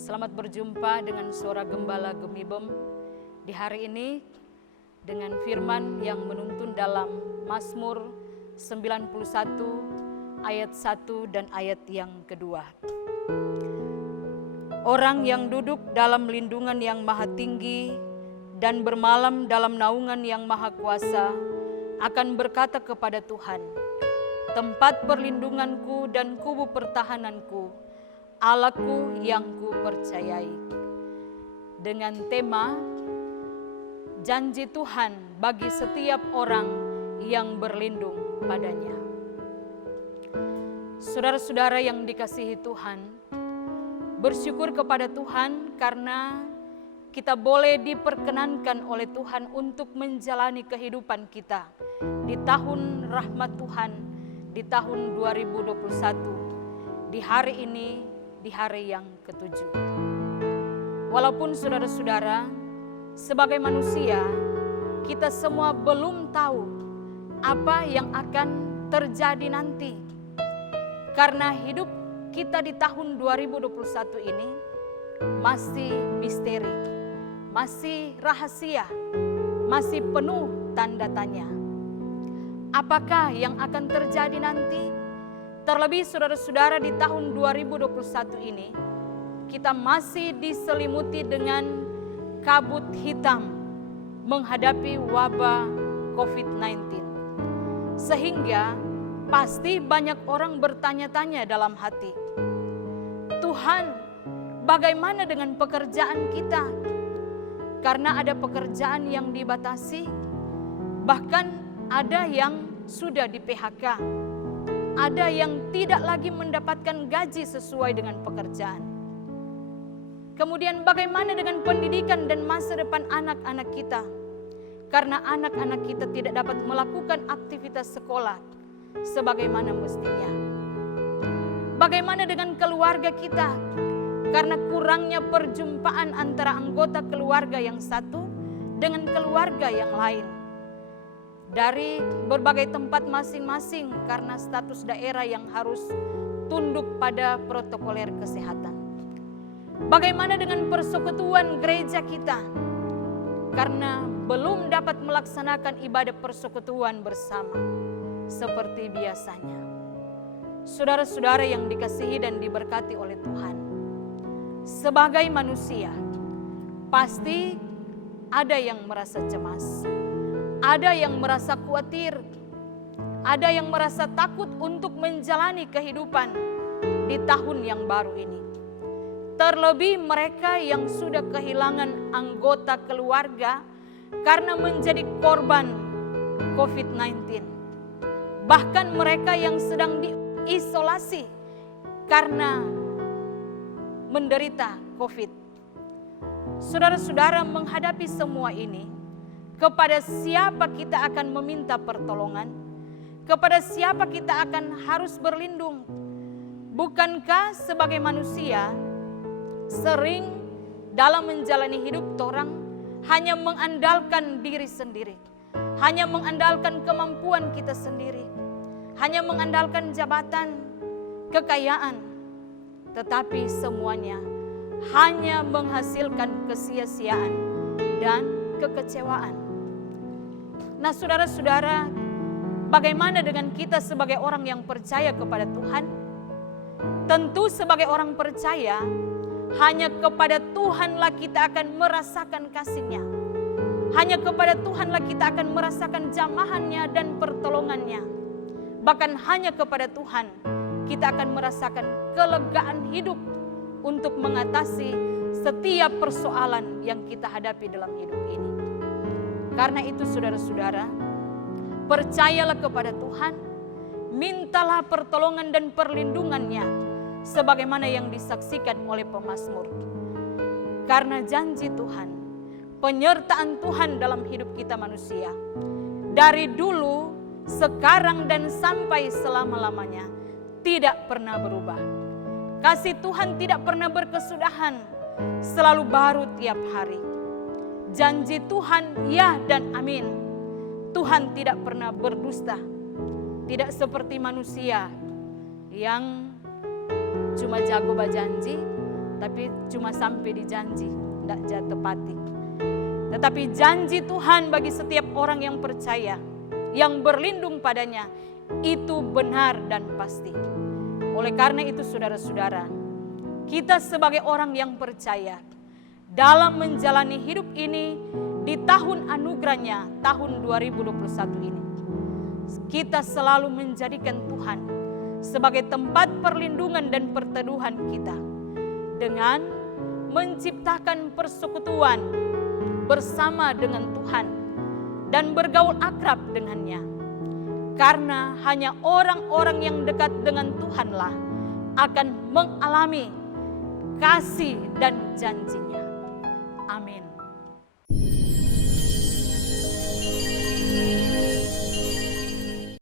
Selamat berjumpa dengan suara Gembala Gemibem di hari ini dengan firman yang menuntun dalam Mazmur 91 ayat 1 dan ayat yang kedua. Orang yang duduk dalam lindungan yang maha tinggi dan bermalam dalam naungan yang maha kuasa akan berkata kepada Tuhan, tempat perlindunganku dan kubu pertahananku, Allahku yang ku percayai. Dengan tema janji Tuhan bagi setiap orang yang berlindung padanya. Saudara-saudara yang dikasihi Tuhan, bersyukur kepada Tuhan karena kita boleh diperkenankan oleh Tuhan untuk menjalani kehidupan kita di tahun rahmat Tuhan, di tahun 2021, di hari ini, di hari yang ketujuh. Walaupun saudara-saudara, sebagai manusia, kita semua belum tahu apa yang akan terjadi nanti. Karena hidup kita di tahun 2021 ini masih misteri, masih rahasia, masih penuh tanda tanya. Apakah yang akan terjadi nanti? Terlebih saudara-saudara di tahun 2021 ini, kita masih diselimuti dengan kabut hitam menghadapi wabah COVID-19. Sehingga pasti banyak orang bertanya-tanya dalam hati, Tuhan, bagaimana dengan pekerjaan kita? Karena ada pekerjaan yang dibatasi, bahkan ada yang sudah di PHK. Ada yang tidak lagi mendapatkan gaji sesuai dengan pekerjaan. Kemudian bagaimana dengan pendidikan dan masa depan anak-anak kita? Karena anak-anak kita tidak dapat melakukan aktivitas sekolah sebagaimana mestinya. Bagaimana dengan keluarga kita? Karena kurangnya perjumpaan antara anggota keluarga yang satu dengan keluarga yang lain. Dari berbagai tempat masing-masing karena status daerah yang harus tunduk pada protokoler kesehatan. Bagaimana dengan persekutuan gereja kita? Karena belum dapat melaksanakan ibadah persekutuan bersama seperti biasanya. Saudara-saudara yang dikasihi dan diberkati oleh Tuhan, sebagai manusia pasti ada yang merasa cemas. Ada yang merasa khawatir, ada yang merasa takut untuk menjalani kehidupan di tahun yang baru ini. Terlebih mereka yang sudah kehilangan anggota keluarga karena menjadi korban COVID-19. Bahkan mereka yang sedang diisolasi karena menderita COVID. Saudara-saudara, menghadapi semua ini, kepada siapa kita akan meminta pertolongan? Kepada siapa kita akan harus berlindung? Bukankah sebagai manusia sering dalam menjalani hidup orang hanya mengandalkan diri sendiri, hanya mengandalkan kemampuan kita sendiri, hanya mengandalkan jabatan, kekayaan, tetapi semuanya hanya menghasilkan kesia-siaan dan kekecewaan. Nah, saudara-saudara, bagaimana dengan kita sebagai orang yang percaya kepada Tuhan? Tentu sebagai orang percaya, hanya kepada Tuhanlah kita akan merasakan kasih-Nya. Hanya kepada Tuhanlah kita akan merasakan jamahan-Nya dan pertolongan-Nya. Bahkan hanya kepada Tuhan kita akan merasakan kelegaan hidup untuk mengatasi setiap persoalan yang kita hadapi dalam hidup ini. Karena itu saudara-saudara, percayalah kepada Tuhan, mintalah pertolongan dan perlindungan-Nya sebagaimana yang disaksikan oleh pemazmur. Karena janji Tuhan, penyertaan Tuhan dalam hidup kita manusia, dari dulu, sekarang dan sampai selama-lamanya tidak pernah berubah. Kasih Tuhan tidak pernah berkesudahan, selalu baru tiap hari. Janji Tuhan ya dan amin. Tuhan tidak pernah berdusta. Tidak seperti manusia yang cuma jago berjanji, tapi cuma sampai di janji, tidak jatuh tepati. Tetapi janji Tuhan bagi setiap orang yang percaya, yang berlindung padanya, itu benar dan pasti. Oleh karena itu saudara-saudara, kita sebagai orang yang percaya, dalam menjalani hidup ini, di tahun anugerahnya, tahun 2021 ini, kita selalu menjadikan Tuhan sebagai tempat perlindungan dan perteduhan kita, dengan menciptakan persekutuan bersama dengan Tuhan dan bergaul akrab dengannya. Karena hanya orang-orang yang dekat dengan Tuhanlah akan mengalami kasih dan janjinya. Amin.